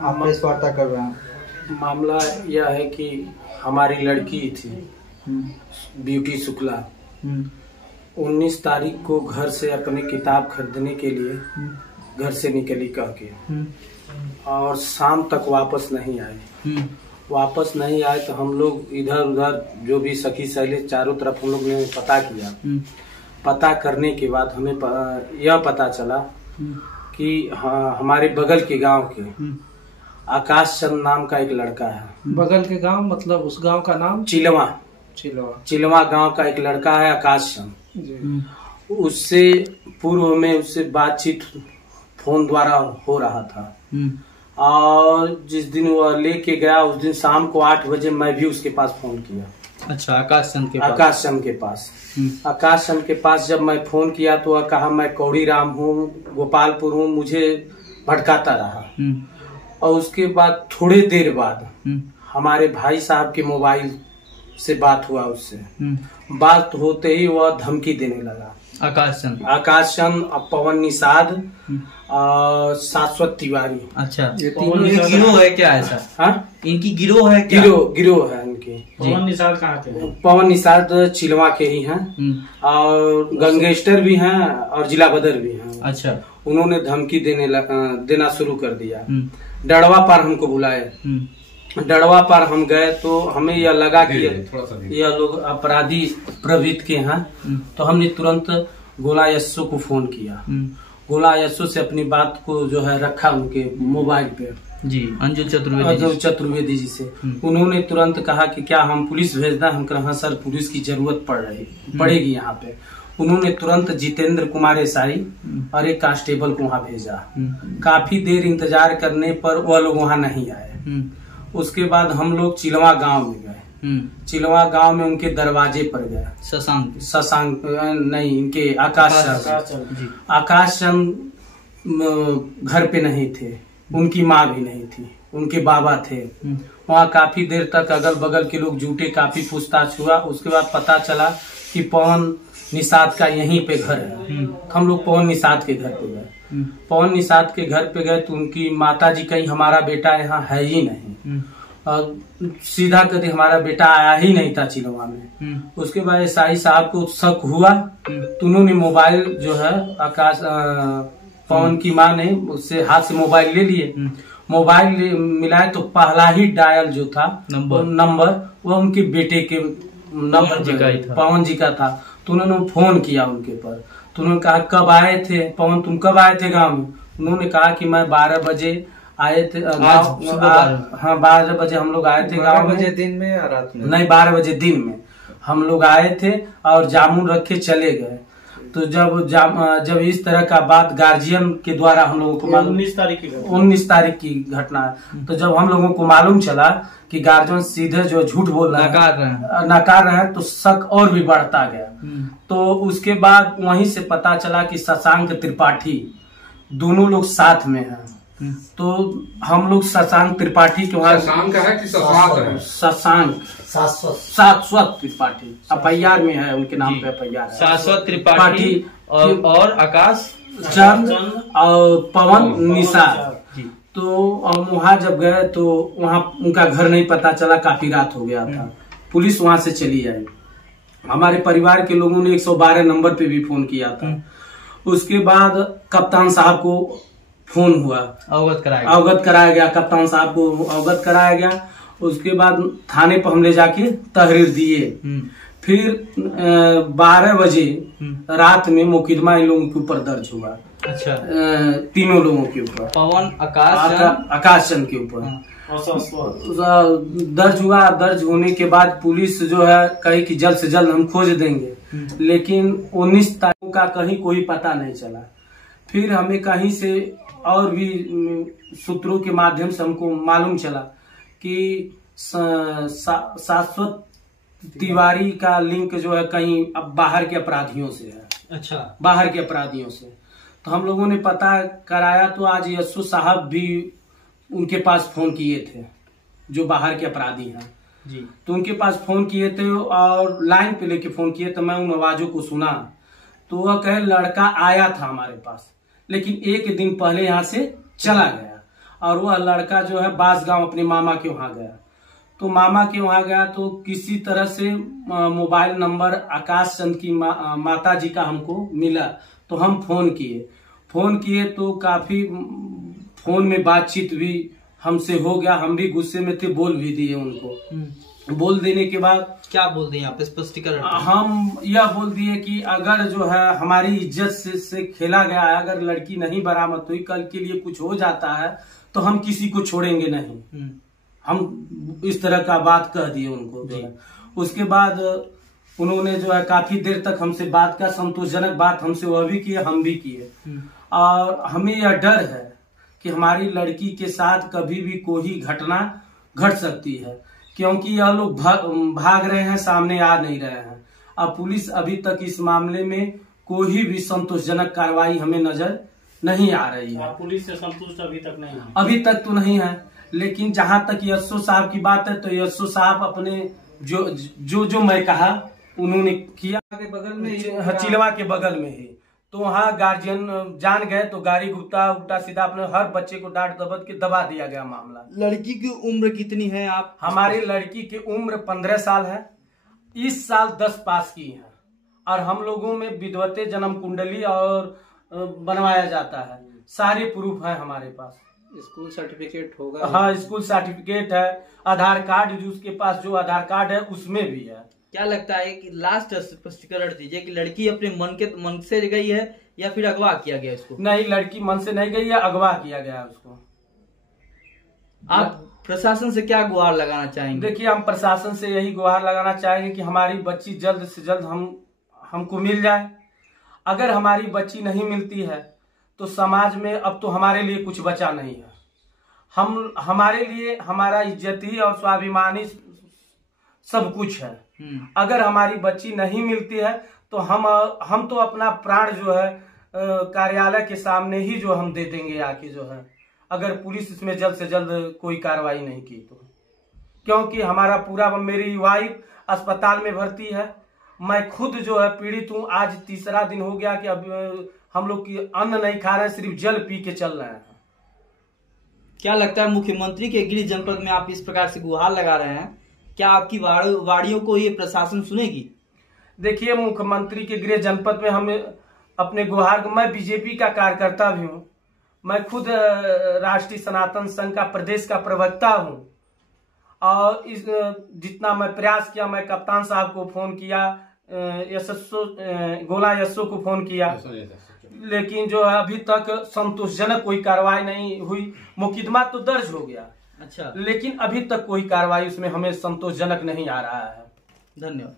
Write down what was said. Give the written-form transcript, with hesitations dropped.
आप प्रेस वार्ता कर रहे हैं। मामला यह है कि हमारी लड़की थी ब्यूटी शुक्ला 19 तारीख को घर से अपने किताब खरीदने के लिए घर से निकली कह के और शाम तक वापस नहीं आए तो हम लोग इधर उधर जो भी सखी सहेली चारों तरफ हम लोग ने पता किया। पता करने के बाद हमें यह पता चला कि हाँ, हमारे बगल के गांव के आकाश चंद नाम का एक लड़का है। बगल के गांव मतलब उस गांव का नाम चिलवा गांव का एक लड़का है आकाश चंद। उससे पूर्व में उससे बातचीत फोन द्वारा हो रहा था और जिस दिन वह लेके गया उस दिन शाम को 8 बजे मैं भी उसके पास फोन किया। अच्छा, आकाश चंद के पास जब मैं फोन किया तो वह कहा मैं कौड़ी राम हूँ, गोपालपुर हूँ, मुझे भटकाता रहा। और उसके बाद थोड़ी देर बाद हमारे भाई साहब के मोबाइल से बात हुआ उससे। बात होते ही वह धमकी देने लगा। आकाश चंद, पवन निषाद और शाश्वत तिवारी। अच्छा, ये तीनों गिरोह है क्या ऐसा? हाँ, इनकी गिरोह है क्या? गिरोह है इनकी। पवन निषाद कहाँ के हैं? पवन निषाद चिलवा के ही हैं और गंगेस्टर भी हैं और जिला बदर भी हैं। अच्छा, उन्होंने धमकी देना शुरू कर दिया। डड़वा पर हमको बुलाए। डड़वा पर हम गए तो हमें यह लगा कि यह लोग अपराधी प्रवृत्ति के हैं। तो हमने तुरंत गोला यस्सो को फोन किया। गोला यस्सो से अपनी बात को जो है रखा उनके मोबाइल पे जी, अंजुल चतुर्वेदी जी से। उन्होंने तुरंत कहा कि क्या हम पुलिस भेजना? हम कहा हाँ सर, पुलिस की जरूरत पड़ेगी यहाँ पे। उन्होंने तुरंत जितेंद्र कुमार एसआई और एक कांस्टेबल को वहाँ भेजा। काफी देर इंतजार करने पर वह लोग वहाँ नहीं आए। उसके बाद हम लोग चिलवा गांव में गए। चिलवा गांव में उनके दरवाजे पर गए। शशांक नहीं, इनके आकाश चंद घर पे नहीं थे, उनकी माँ भी नहीं थी, उनके बाबा थे। वहाँ काफी देर तक अगल बगल के लोग जुटे, काफी पूछताछ हुआ। उसके बाद पता चला कि पवन निषाद का यहीं पे घर है। हम लोग पवन निषाद के घर पे गए। पवन निषाद के घर पे गए तो उनकी माता जी कहीं हमारा बेटा यहाँ है ही नहीं और सीधा कभी हमारा बेटा आया ही नहीं था चिलवा में। उसके बाद एसआई साहब को शक हुआ तो उन्होंने मोबाइल जो है आकाश पवन की माँ ने उससे हाथ से मोबाइल ले लिए। मोबाइल मिलाए तो पहला ही डायल जो था नंबर वो उनके बेटे के नंबर पवन जी का था। तो उन्होंने फोन किया उनके पर। तो उन्होंने कहा कब आए थे पवन, तुम कब आए थे गांव में? उन्होंने कहा कि मैं 12 बजे आए थे। हाँ, 12 बजे हम लोग आए थे गाँव में। दिन में या रात में? नहीं, 12 बजे दिन में हम लोग आए थे और जामुन रख के चले गए। तो जब इस तरह का बात गार्जियन के द्वारा हम लोगों को 19 तारीख की घटना है। तो जब हम लोगों को मालूम चला कि गार्जियन सीधे जो झूठ बोल रहे हैं, नकार रहे हैं, तो शक और भी बढ़ता गया। तो उसके बाद वहीं से पता चला कि शशांक त्रिपाठी दोनों लोग साथ में हैं। तो हम लोग शशांक त्रिपाठी के वहाँ शशांक शाश्वत त्रिपाठी अपैयार में है, उनके नाम पे अपैयार है। शाश्वत त्रिपाठी और आकाश चंद और पवन निषाद। तो हम वहाँ जब गए तो वहाँ उनका घर नहीं पता चला, काफी रात हो गया था। पुलिस वहाँ से चली आई। हमारे परिवार के लोगों ने 112 नंबर पे भी फोन किया था। उसके बाद कप्तान साहब को फोन हुआ, अवगत कराया गया। कप्तान साहब को अवगत कराया गया। उसके बाद थाने पर हम ले जाके तहरीर दिए। फिर 12 बजे रात में मुकदमा इन लोगों के ऊपर दर्ज हुआ। अच्छा, तीनों लोगों के ऊपर, पवन आकाश चंद के ऊपर दर्ज हुआ। दर्ज होने के बाद पुलिस जो है कही कि जल्द से जल्द हम खोज देंगे, लेकिन 19 तारीख का कहीं कोई पता नहीं चला। फिर हमें कहीं से और भी सूत्रों के माध्यम से हमको मालूम चला कि शाश्वत तिवारी का लिंक जो है कहीं अब बाहर के अपराधियों से है। अच्छा, बाहर के अपराधियों से। तो हम लोगों ने पता कराया तो आज यस्सु साहब भी उनके पास फोन किए थे, जो बाहर के अपराधी हैं जी। तो उनके पास फोन किए थे और लाइन पे लेके फोन किए। तो मैं उन आवाजों को सुना तो वह कहे लड़का आया था हमारे पास, लेकिन एक दिन पहले यहाँ से चला गया और वह लड़का जो है बांसगांव अपने मामा के वहां गया। तो मामा के वहां गया तो किसी तरह से मोबाइल नंबर आकाश चंद की माता जी का हमको मिला। तो हम फोन किए तो काफी फोन में बातचीत भी हमसे हो गया। हम भी गुस्से में थे, बोल भी दिए उनको। बोल देने के बाद क्या बोल दिए आप, स्पष्टीकरण? हम यह बोल दिए कि अगर जो है हमारी इज्जत से खेला गया है, अगर लड़की नहीं बरामद हुई, कल के लिए कुछ हो जाता है तो हम किसी को छोड़ेंगे नहीं। हम इस तरह का बात कह दिए उनको जो है। उसके बाद उन्होंने जो है काफी देर तक हमसे बात का संतोषजनक बात हमसे वह भी किए, हम भी किए। और हमें यह डर है कि हमारी लड़की के साथ कभी भी कोई घटना घट सकती है, क्योंकि यह लोग भाग रहे हैं, सामने आ नहीं रहे हैं। अब पुलिस अभी तक इस मामले में कोई भी संतोषजनक कार्रवाई हमें नजर नहीं आ रही है। पुलिस से संतुष्ट अभी तक नहीं है? अभी तक तो नहीं है, लेकिन जहां तक यशो साहब की बात है तो यशो साहब अपने जो मैं कहा उन्होंने किया। के बगल में चिलवा के बगल में ही तो वहाँ गार्जियन जान गए तो गाड़ी उल्टा सीधा अपने हर बच्चे को डांट दबत के दबा दिया गया मामला। लड़की की उम्र कितनी है आप? हमारी लड़की की उम्र 15 साल है। इस साल 10 पास की है। और हम लोगों में विधवते जन्म कुंडली और बनवाया जाता है। सारे प्रूफ है हमारे पास। स्कूल सर्टिफिकेट होगा? हाँ, स्कूल सर्टिफिकेट है, आधार कार्ड जो उसके पास जो आधार कार्ड है उसमें भी है। क्या लगता है कि लास्ट स्पष्टीकरण दीजिए कि लड़की अपने मन से गई है या फिर अगवा किया गया इसको? नहीं, लड़की मन से नहीं गई है, अगवा किया गया उसको। आप प्रशासन से क्या गुहार लगाना चाहेंगे? देखिए, हम प्रशासन से यही गुहार लगाना चाहेंगे कि हमारी बच्ची जल्द से जल्द हमको मिल जाए। अगर हमारी बच्ची नहीं मिलती है तो समाज में अब तो हमारे लिए कुछ बचा नहीं है। हमारे लिए हमारा इज्जत ही और स्वाभिमानी सब कुछ है। अगर हमारी बच्ची नहीं मिलती है तो हम तो अपना प्राण जो है कार्यालय के सामने ही जो हम दे देंगे आके जो है, अगर पुलिस इसमें जल्द से जल्द कोई कार्रवाई नहीं की तो। क्योंकि हमारा पूरा, मेरी वाइफ अस्पताल में भर्ती है, मैं खुद जो है पीड़ित हूँ। आज तीसरा दिन हो गया कि अब हम लोग की अन्न नहीं खा रहे हैं, सिर्फ जल पी के चल रहे हैं। क्या लगता है मुख्यमंत्री के गृह जनपद में आप इस प्रकार से गुहार लगा रहे हैं, क्या आपकी वाड़ियों को ये प्रशासन सुनेगी? देखिए, मुख्यमंत्री के गृह जनपद में हम अपने गुहार, मैं बीजेपी का कार्यकर्ता भी हूँ। मैं खुद राष्ट्रीय सनातन संघ का प्रदेश का प्रवक्ता हूँ। और इस जितना मैं प्रयास किया, मैं कप्तान साहब को फोन किया, गोला यशो को फोन किया, लेकिन जो है अभी तक संतोषजनक कोई कार्रवाई नहीं हुई। मुकदमा तो दर्ज हो गया, अच्छा, लेकिन अभी तक कोई कार्रवाई उसमें हमें संतोषजनक नहीं आ रहा है। धन्यवाद।